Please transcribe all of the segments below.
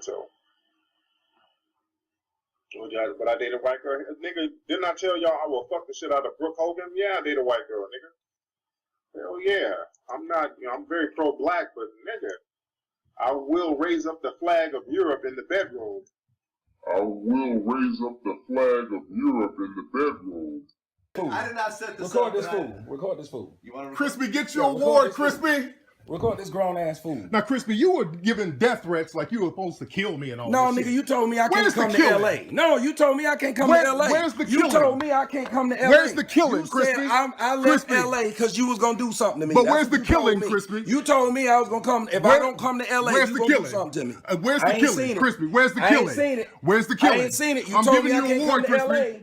myself. But I dated a white girl. Nigga, didn't I tell y'all I will fuck the shit out of Brooke Hogan? Yeah, I dated a white girl, nigga. Hell yeah. I'm not, I'm very pro-black, but nigga, I will raise up the flag of Europe in the bedroom. I will raise up the flag of Europe in the bedroom. I did not set this record up. This fool. Record this fool. You want to Crispy, get your award, Crispy. Record this grown ass fool. Now, Crispy, you were giving death threats like you were supposed to kill me and all No, this nigga, shit. you told me I can't come to LA. No, you told me I can't come to LA. Where's the killing? You told me I can't come to LA. Where's the killing, you Crispy? Said I left LA because you was gonna do something to me. But That's where's what the you killing, told me. Crispy? You told me I was gonna come. If I don't come to LA, where's you the gonna killing? do something to me. Where's the I ain't killing, seen it. Crispy? Where's the I killing? ain't seen it. Where's the killing? I ain't seen it. You I'm told giving me you I an can't award, come to Crispy. LA.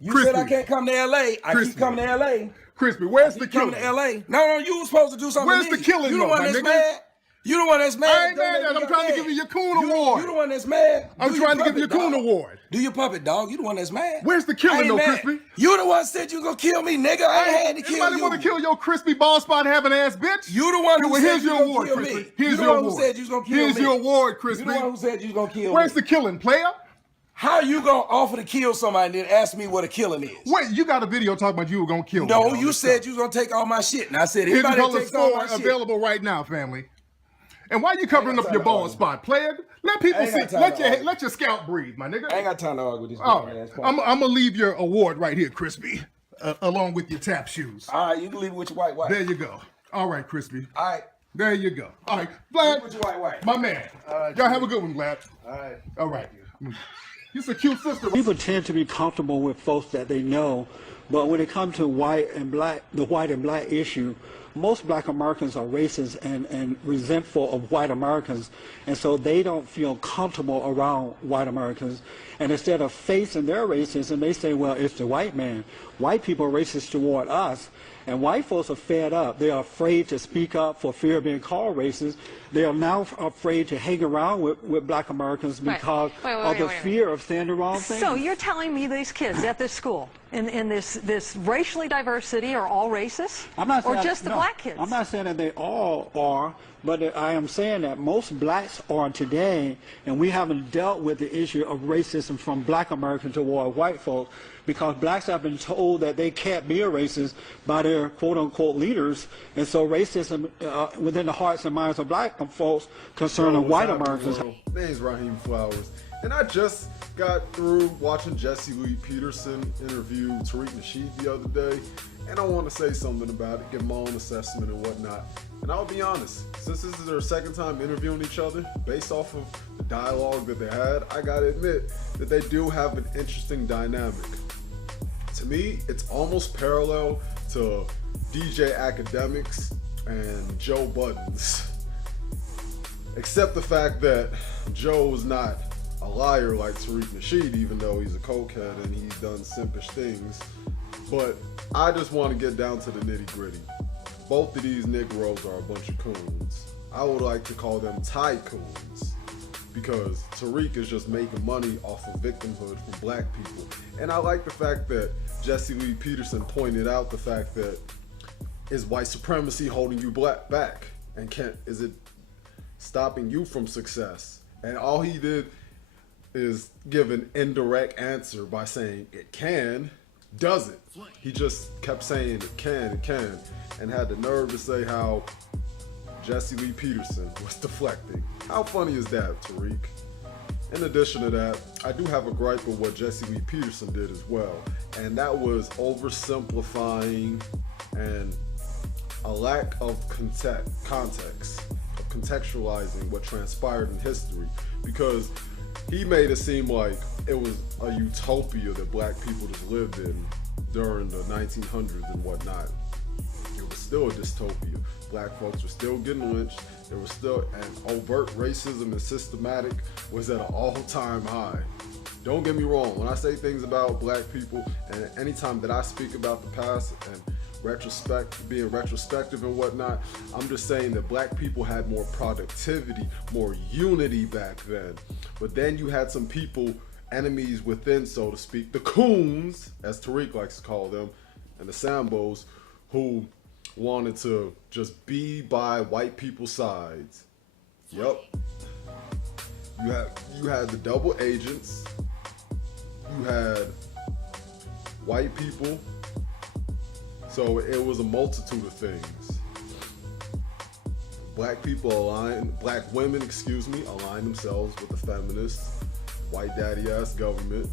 You Crispy. said I can't come to LA. I keep coming to LA. Crispy, where's the killing? Coming to LA. No, you were supposed to do something Where's to me. the killing, You the though, one my that's nigga? mad. You the one that's mad. I ain't mad at it. I'm trying to give you your coon award. You the one that's mad. I'm trying to give you your coon award. Do your puppet, dog. You the one that's mad. Where's the killing, though, Crispy? You the one said you gonna kill me, nigga. I ain't had to kill you. Anybody want to kill your crispy ball spot having ass bitch? You the one who said here's you your gonna award, kill Crispy. me. Here's You the your one who award. said you was gonna kill me. Here's your award, Crispy. You the one who said you was gonna kill me. Where's the killing, player? How you gonna offer to kill somebody and then ask me what a killing is? Wait, you got a video talking about you were gonna kill me. No, you said you was gonna take all my shit. And I said, Hidden anybody that Color takes all my Store shit. available right now, family. And why you covering up your bald spot, player? Let people see. Let your scalp breathe, my nigga. I ain't got time to argue with this. All right, I'm gonna leave your award right here, Crispy, along with your tap shoes. All right, you can leave it with your white wife. There you go. All right, Crispy. All right. There you go. All right, Vlad. With your white wife. My man. Y'all have a good one, Vlad. All right. All right. You're a cute sister. People tend to be comfortable with folks that they know, but when it comes to white and black, the white and black issue, most black Americans are racist and resentful of white Americans, and so they don't feel comfortable around white Americans. And instead of facing their racism, they say, well, it's the white man. White people are racist toward us. And white folks are fed up. They are afraid to speak up for fear of being called racist. They are now afraid to hang around with black Americans because of the fear of saying the wrong thing. So you're telling me these kids at this school, in this racially diverse city, are all racist? I'm not saying, or just the black kids? I'm not saying that they all are, but I am saying that most blacks are today, and we haven't dealt with the issue of racism from black Americans toward white folks, because blacks have been told that they can't be a racist by their quote-unquote leaders, and so racism within the hearts and minds of black folks concerning white Americans. My name's Raheem Flowers, and I just got through watching Jesse Lee Peterson interview Tariq Nasheed the other day, and I want to say something about it, give my own assessment and whatnot. And I'll be honest, since this is their second time interviewing each other, based off of the dialogue that they had, I gotta admit that they do have an interesting dynamic. To me, it's almost parallel to DJ Academics and Joe Buttons. Except the fact that Joe is not a liar like Tariq Nasheed, even though he's a cokehead and he's done simpish things. But I just want to get down to the nitty gritty. Both of these Negroes are a bunch of coons. I would like to call them TyCOONs, because Tariq is just making money off of victimhood from black people. And I like the fact that Jesse Lee Peterson pointed out the fact that, is white supremacy holding you back? And is it stopping you from success? And all he did is give an indirect answer by saying it can, doesn't. He just kept saying it can, and had the nerve to say how Jesse Lee Peterson was deflecting. How funny is that, Tariq? In addition to that, I do have a gripe with what Jesse Lee Peterson did as well, and that was oversimplifying and a lack of context, of contextualizing what transpired in history, because he made it seem like it was a utopia that black people just lived in during the 1900s and whatnot. It was still a dystopia. Black folks were still getting lynched. There was still an overt racism and systematic was at an all-time high. Don't get me wrong, when I say things about black people, and anytime that I speak about the past and being retrospective and whatnot, I'm just saying that black people had more productivity, more unity back then. But then you had some people, enemies within, so to speak, the coons, as Tariq likes to call them, and the Sambos, who wanted to just be by white people's sides. Yup. You had the double agents. You had white people. So it was a multitude of things. Black women, align themselves with the feminist, white daddy-ass government.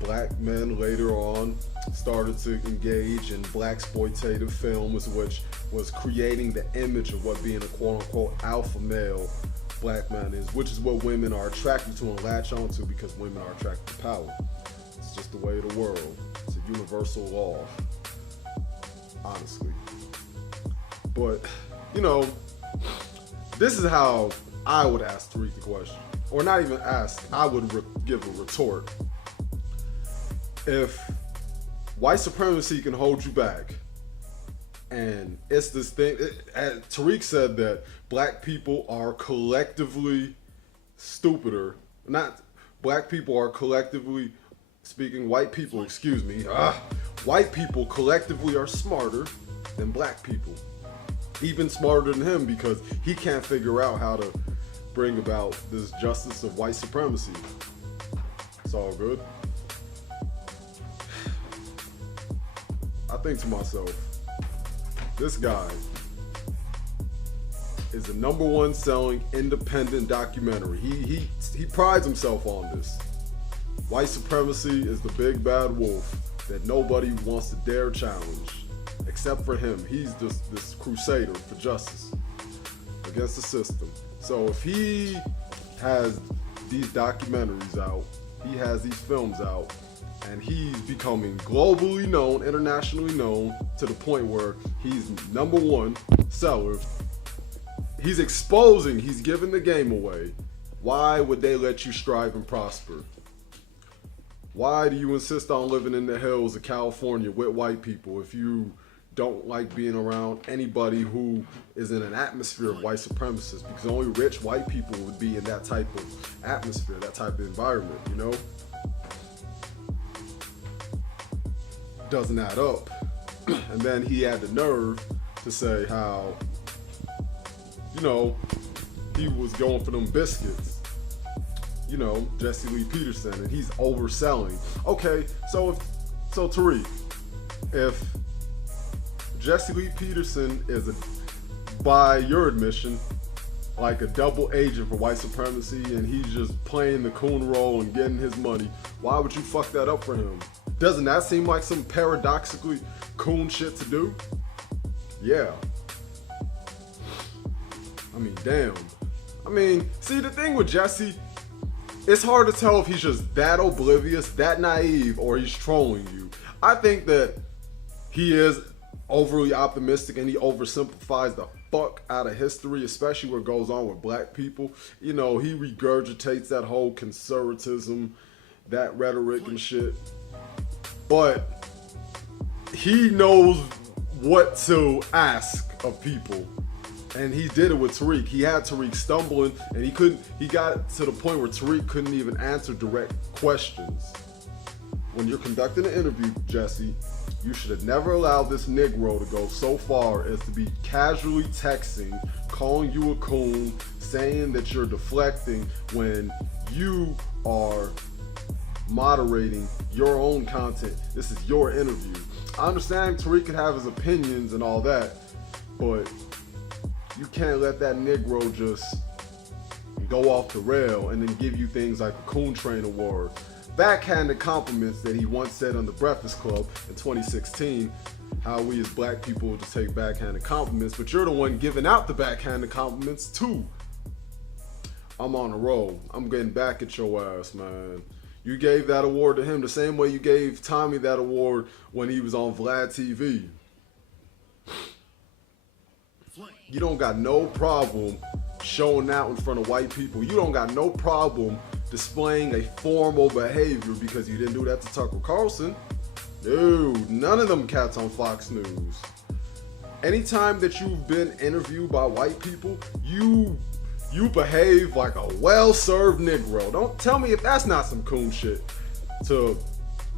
Black men later on started to engage in blaxploitative films, which was creating the image of what being a quote-unquote alpha male black man is, which is what women are attracted to and latch onto because women are attracted to power. It's just the way of the world. It's a universal law, honestly. But, you know, this is how I would ask Tariq the question. Or not even ask, I would give a retort. If white supremacy can hold you back, and it's this thing, Tariq said that black people are collectively stupider, white people collectively are smarter than black people. Even smarter than him because he can't figure out how to bring about this justice of white supremacy. It's all good. I think to myself, this guy is the #1 selling independent documentary. He prides himself on this. White supremacy is the big bad wolf that nobody wants to dare challenge, except for him. He's this crusader for justice against the system. So if he has these documentaries out, he has these films out, and he's becoming globally known, internationally known, to the point where he's #1 seller. He's exposing, he's giving the game away. Why would they let you strive and prosper? Why do you insist on living in the hills of California with white people if you don't like being around anybody who is in an atmosphere of white supremacists? Because only rich white people would be in that type of atmosphere, that type of environment, you know? Doesn't add up. And then he had the nerve to say how, you know, he was going for them biscuits. You know, Jesse Lee Peterson, and he's overselling. Okay, so Tariq, if Jesse Lee Peterson is, by your admission, like a double agent for white supremacy, and he's just playing the coon role and getting his money, why would you fuck that up for him? Doesn't that seem like some paradoxically coon shit to do? Yeah. I mean, damn. I mean, see, the thing with Jesse, it's hard to tell if he's just that oblivious, that naive, or he's trolling you. I think that he is overly optimistic and he oversimplifies the fuck out of history, especially what goes on with black people. You know, he regurgitates that whole conservatism, that rhetoric and shit. But he knows what to ask of people. And he did it with Tariq. He had Tariq stumbling, and he got to the point where Tariq couldn't even answer direct questions. When you're conducting an interview, Jesse, you should have never allowed this Negro to go so far as to be casually texting, calling you a coon, saying that you're deflecting when you are moderating your own content. This is your interview. I understand Tariq could have his opinions and all that, but you can't let that Negro just go off the rail and then give you things like a Coon Train Award. Backhanded compliments that he once said on the Breakfast Club in 2016, how we as black people just take backhanded compliments, but you're the one giving out the backhanded compliments too. I'm on a roll. I'm getting back at your ass, man. You gave that award to him the same way you gave Tommy that award when he was on Vlad TV. You don't got no problem showing out in front of white people. You don't got no problem displaying a formal behavior because you didn't do that to Tucker Carlson. Dude, none of them cats on Fox News. Anytime that you've been interviewed by white people, you behave like a well-served Negro. Don't tell me if that's not some coon shit to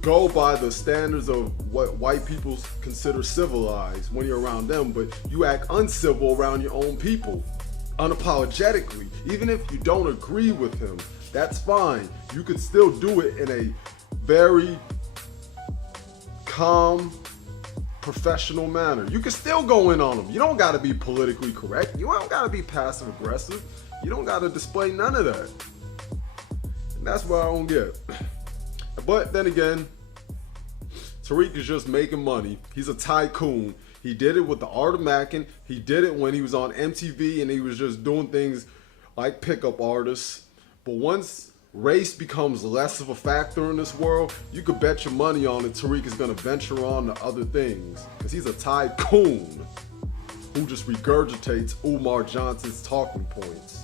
go by the standards of what white people consider civilized when you're around them, but you act uncivil around your own people. unapologetically. Even if you don't agree with him, that's fine. You could still do it in a very calm, professional manner. You can still go in on him. You don't got to be politically correct. You don't got to be passive aggressive. You don't got to display none of that. And that's what I don't get. But then again, Tariq is just making money. He's a tycoon. He did it with the art of macking. He did it when he was on MTV and he was just doing things like pickup artists. But once race becomes less of a factor in this world, you could bet your money on it Tariq is going to venture on to other things. Because he's a tycoon who just regurgitates Umar Johnson's talking points.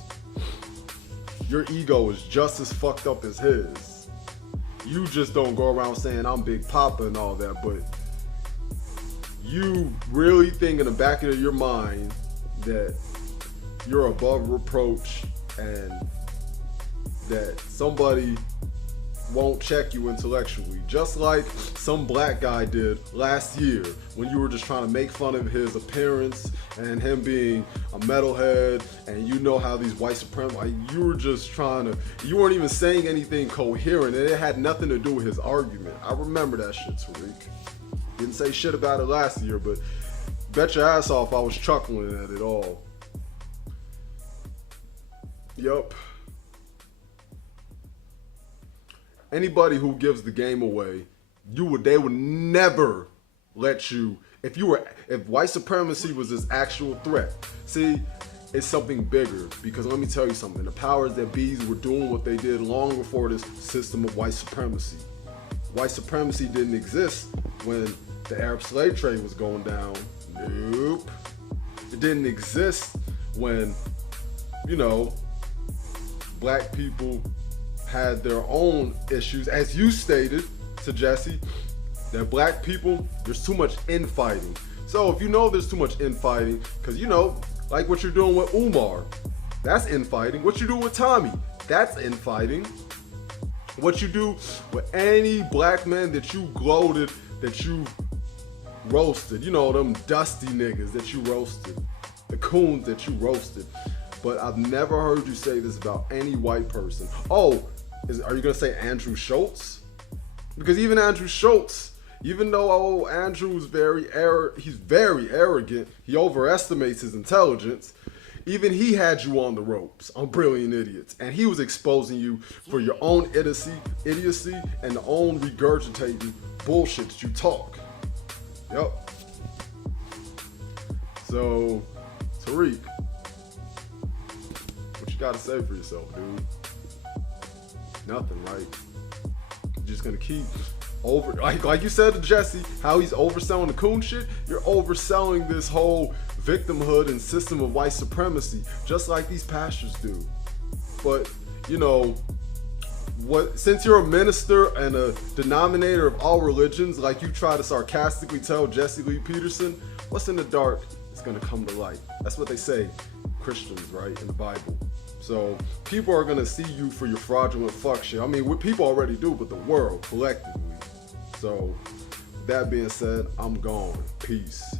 Your ego is just as fucked up as his. You just don't go around saying I'm Big Papa and all that, but you really think in the back of your mind that you're above reproach and that somebody won't check you intellectually, just like some black guy did last year when you were just trying to make fun of his appearance and him being a metalhead, and you know how these white supremacists, you were just trying to, you weren't even saying anything coherent and it had nothing to do with his argument. I remember that shit, Tariq. Didn't say shit about it last year, but bet your ass off I was chuckling at it all. Yup. Anybody who gives the game away, they would never let you, if white supremacy was this actual threat. See, it's something bigger, because let me tell you something, the powers that bees were doing what they did long before this system of white supremacy. White supremacy didn't exist when the Arab slave trade was going down. Nope. It didn't exist when, black people had their own issues. As you stated to Jesse, that black people, there's too much infighting. So if you know there's too much infighting, because like what you're doing with Umar, that's infighting. What you do with Tommy, that's infighting. What you do with any black man that you gloated, that you roasted, them dusty niggas that you roasted, the coons that you roasted. But I've never heard you say this about any white person. Oh, are you gonna say Andrew Schultz? Because even Andrew Schultz, even though Andrew's he's very arrogant, he overestimates his intelligence, even he had you on the ropes on Brilliant Idiots, and he was exposing you for your own idiocy and the own regurgitating bullshit that you talk. Yup. So, Tariq, what you gotta say for yourself, dude? Nothing, right? You're just gonna keep like you said to Jesse, how he's overselling the coon shit. You're overselling this whole victimhood and system of white supremacy, just like these pastors do. But since you're a minister and a denominator of all religions, like you try to sarcastically tell Jesse Lee Peterson, what's in the dark is gonna come to light. That's what they say, Christians, right, in the Bible. So people are gonna see you for your fraudulent fuck shit. I mean, people already do, but the world collectively. So that being said, I'm gone. Peace.